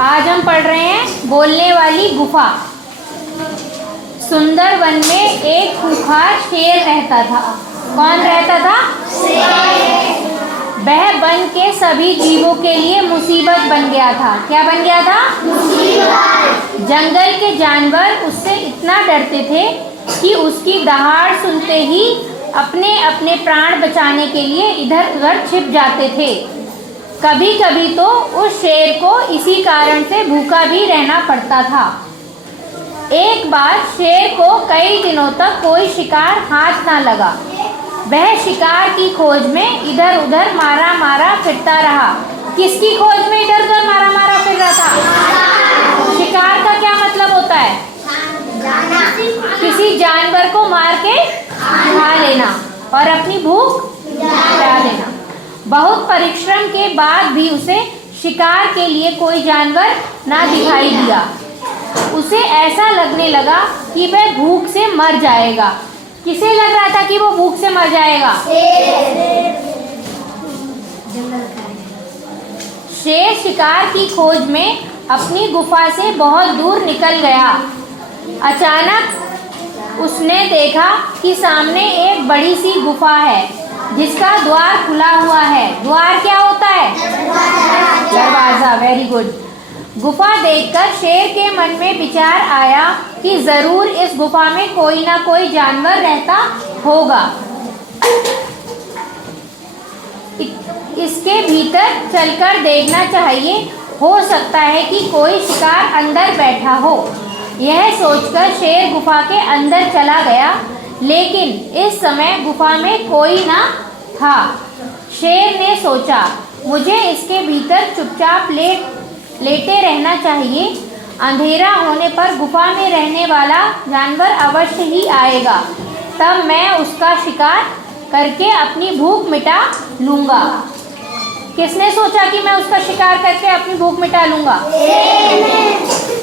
आज हम पढ़ रहे हैं बोलने वाली गुफा। सुंदर वन में एक खूंखार शेर रहता था। कौन रहता था? शेर। वह वन के सभी जीवों के लिए मुसीबत बन गया था। क्या बन गया था? मुसीबत। जंगल के जानवर उससे इतना डरते थे कि उसकी दहाड़ सुनते ही अपने अपने प्राण बचाने के लिए इधर उधर छिप जाते थे। कभी कभी तो उस शेर को इसी कारण से भूखा भी रहना पड़ता था। एक बार शेर को कई दिनों तक कोई शिकार हाथ ना लगा। वह शिकार की खोज में इधर उधर मारा मारा फिरता रहा। किसकी खोज में इधर उधर मारा मारा फिर रहा था? शिकार का क्या मतलब होता है? किसी जानवर को मार के खा लेना और अपनी भूख मिटा लेना। बहुत परिश्रम के बाद भी उसे शिकार के लिए कोई जानवर ना दिखाई दिया। उसे ऐसा लगने लगा कि वह भूख से मर जाएगा। किसे लग रहा था कि वो भूख से मर जाएगा? शेर शिकार की खोज में अपनी गुफा से बहुत दूर निकल गया। अचानक उसने देखा कि सामने एक बड़ी सी गुफा है जिसका द्वार खुला हुआ है। द्वार क्या होता है? दरवाजा। Very good. गुफा देखकर शेर के मन में विचार आया कि जरूर इस गुफा में कोई ना कोई जानवर रहता होगा। इसके भीतर चलकर देखना चाहिए, हो सकता है कि कोई शिकार अंदर बैठा हो। यह सोचकर शेर गुफा के अंदर चला गया, लेकिन इस समय गुफा में कोई ना था। शेर ने सोचा, मुझे इसके भीतर चुपचाप लेटे रहना चाहिए। अंधेरा होने पर गुफा में रहने वाला जानवर अवश्य ही आएगा, तब मैं उसका शिकार करके अपनी भूख मिटा लूंगा। किसने सोचा कि मैं उसका शिकार करके अपनी भूख मिटा लूंगा?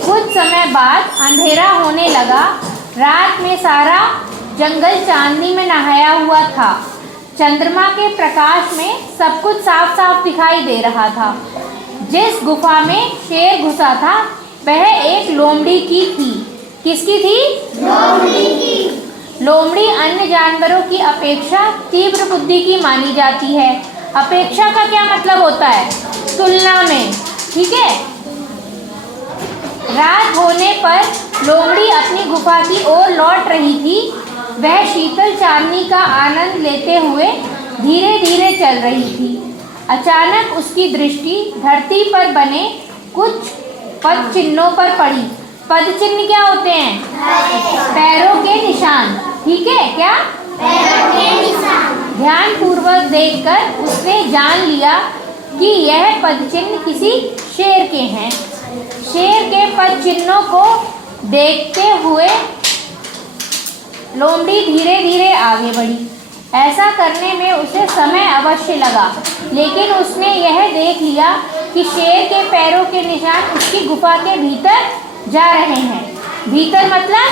कुछ समय बाद अंधेरा होने लगा। रात में सारा जंगल चांदनी में नहाया हुआ था। चंद्रमा के प्रकाश में सब कुछ साफ साफ दिखाई दे रहा था। जिस गुफा में शेर घुसा था वह एक लोमड़ी की थी। किसकी थी? लोमड़ी की। लोमड़ी अन्य जानवरों की अपेक्षा तीव्र बुद्धि की मानी जाती है। अपेक्षा का क्या मतलब होता है? तुलना में। ठीक है। रात होने पर लोमड़ी अपनी गुफा की ओर लौट रही थी। वह शीतल चांदनी का आनंद लेते हुए धीरे धीरे चल रही थी। अचानक उसकी दृष्टि धरती पर बने कुछ पद चिन्हों पर पड़ी। पद चिन्ह क्या होते हैं? पैरों के निशान। ठीक है। क्या? पैरों के निशान। ध्यान पूर्वक देखकर उसने जान लिया कि यह पद चिन्ह किसी शेर के हैं। शेर के पद चिन्हों को देखते हुए लोमड़ी धीरे धीरे आगे बढ़ी। ऐसा करने में उसे समय अवश्य लगा, लेकिन उसने यह देख लिया कि शेर के पैरों के निशान उसकी गुफा के भीतर जा रहे हैं। भीतर मतलब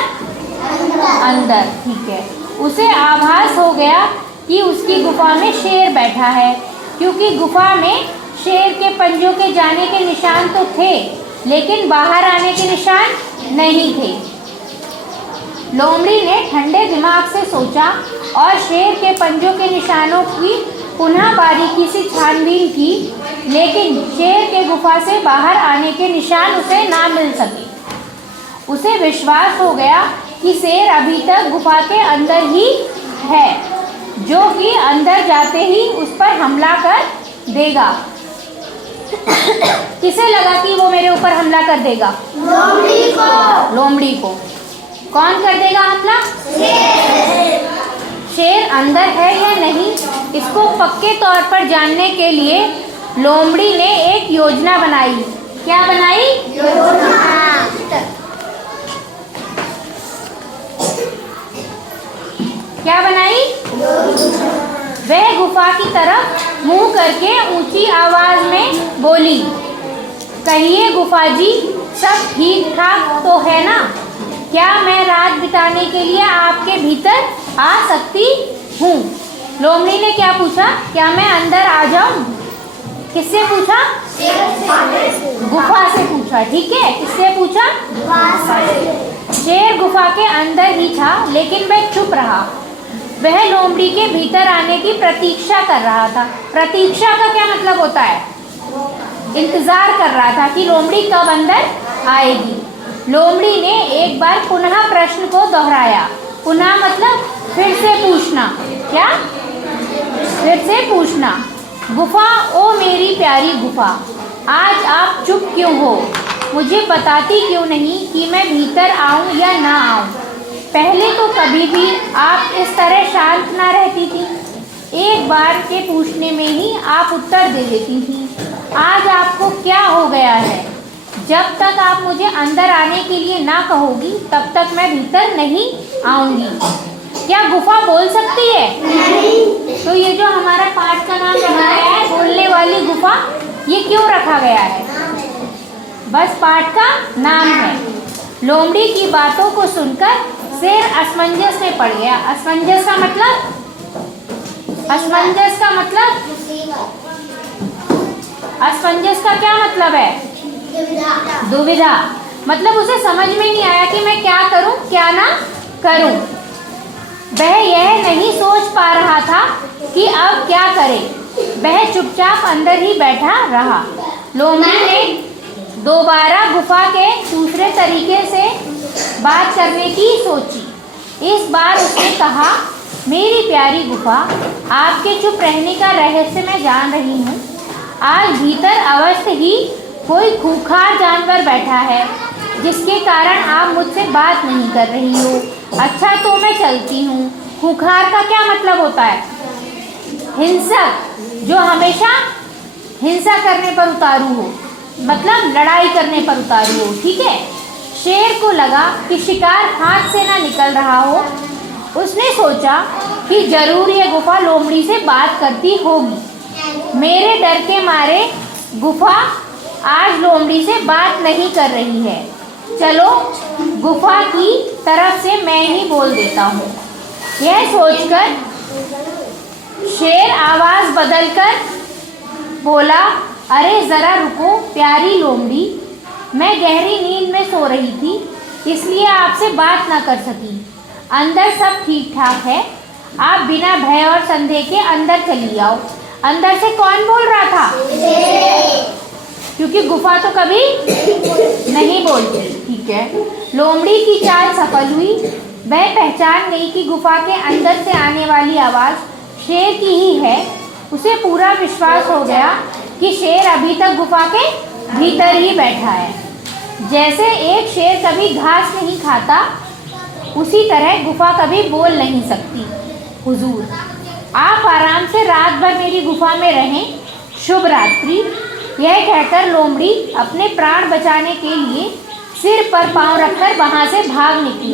अंदर। ठीक है। उसे आभास हो गया कि उसकी गुफा में शेर बैठा है, क्योंकि गुफा में शेर के पंजों के जाने के निशान तो थे, लेकिन बाहर आने के निशान नहीं थे। लोमड़ी ने ठंडे दिमाग से सोचा और शेर के पंजों के निशानों की पुनः बारीकी से छानबीन की, लेकिन शेर के गुफा से बाहर आने के निशान उसे ना मिल सके। उसे विश्वास हो गया कि शेर अभी तक गुफा के अंदर ही है, जो कि अंदर जाते ही उस पर हमला कर देगा। किसे लगा कि वो मेरे ऊपर हमला कर देगा? लोमड़ी को। लोमड़ी को। कौन कर देगा हमला? शेर अंदर है या नहीं, इसको पक्के तौर पर जानने के लिए लोमड़ी ने एक योजना बनाई। क्या बनाई? क्या बनाई? वह गुफा की तरफ मुंह करके ऊंची आवाज में बोली, कहिए गुफा जी, सब ठीक ठाक तो है ना? क्या मैं रात बिताने के लिए आपके भीतर आ सकती हूँ? लोमड़ी ने क्या पूछा? क्या मैं अंदर आ जाऊं? किससे पूछा? गुफा से पूछा, ठीक है। किससे पूछा? शेर गुफा के अंदर ही था, लेकिन वह चुप रहा। वह लोमड़ी के भीतर आने की प्रतीक्षा कर रहा था। प्रतीक्षा का क्या मतलब होता है? इंतजार कर रहा था कि लोमड़ी कब अंदर आएगी। लोमड़ी ने एक बार पुनः प्रश्न को दोहराया। पुनः मतलब फिर से पूछना। क्या? फिर से पूछना। गुफा, ओ मेरी प्यारी गुफा, आज आप चुप क्यों हो? मुझे बताती क्यों नहीं कि मैं भीतर आऊं या ना आऊं? पहले तो कभी भी आप इस तरह शांत ना रहती थी। एक बार के पूछने में ही आप उत्तर दे देती थी। आज आपको क्या हो गया है? जब तक आप मुझे अंदर आने के लिए ना कहोगी, तब तक मैं भीतर नहीं आऊंगी। क्या गुफा बोल सकती है? नहीं। तो ये जो हमारा पाठ का नाम रखा गया है, बोलने वाली गुफा, ये क्यों रखा गया है? बस पाठ का नाम है। लोमड़ी की बातों को सुनकर शेर असमंजस में पड़ गया। असमंजस का मतलब? असमंजस का मतलब? असमंजस का क्या मतलब है? दुविधा। मतलब उसे समझ में नहीं आया कि मैं क्या करूं क्या ना करूं। वह यह नहीं सोच पा रहा था कि अब क्या करे। वह चुपचाप अंदर ही बैठा रहा। लोमड़ी ने दोबारा गुफा के दूसरे तरीके से बात करने की सोची। इस बार उसने कहा, मेरी प्यारी गुफा, आपके चुप रहने का रहस्य मैं जान रही हूँ। आज भीतर अवश्य ही कोई खूंखार जानवर बैठा है, जिसके कारण आप मुझसे बात नहीं कर रही हो। अच्छा, तो मैं चलती हूँ। खूंखार का क्या मतलब होता है? हिंसक, जो हमेशा हिंसा करने पर उतारू हो, मतलब लड़ाई करने पर उतारू हो, ठीक है। शेर को लगा कि शिकार हाथ से ना निकल रहा हो। उसने सोचा कि जरूर यह गुफा लोमड़ी से बात करती होगी। मेरे डर के मारे गुफा आज लोमड़ी से बात नहीं कर रही है। चलो, गुफा की तरफ से मैं ही बोल देता हूँ। यह सोचकर शेर आवाज बदलकर बोला, अरे जरा रुको प्यारी लोमड़ी, मैं गहरी नींद में सो रही थी, इसलिए आपसे बात ना कर सकी। अंदर सब ठीक ठाक है। आप बिना भय और संदेह के अंदर चली आओ। अंदर से कौन बोल रहा था? क्योंकि गुफा तो कभी नहीं बोलती, ठीक है। लोमड़ी की चाल सफल हुई। वह पहचान गई कि गुफा के अंदर से आने वाली आवाज शेर की ही है। उसे पूरा विश्वास हो गया कि शेर अभी तक गुफा के भीतर ही बैठा है। जैसे एक शेर कभी घास नहीं खाता, उसी तरह गुफा कभी बोल नहीं सकती। हुजूर, आप आराम से रात भर मेरी गुफा में रहें। शुभ रात्रि। यह कहकर लोमड़ी अपने प्राण बचाने के लिए सिर पर पांव रखकर वहां से भाग निकली।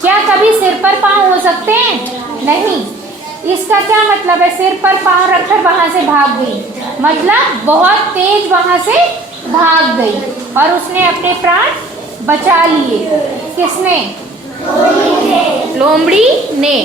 क्या कभी सिर पर पांव हो सकते हैं? नहीं। इसका क्या मतलब है? सिर पर पांव रखकर वहां से भाग गई, मतलब बहुत तेज वहां से भाग गई और उसने अपने प्राण बचा लिए। किसने? लोमड़ी ने।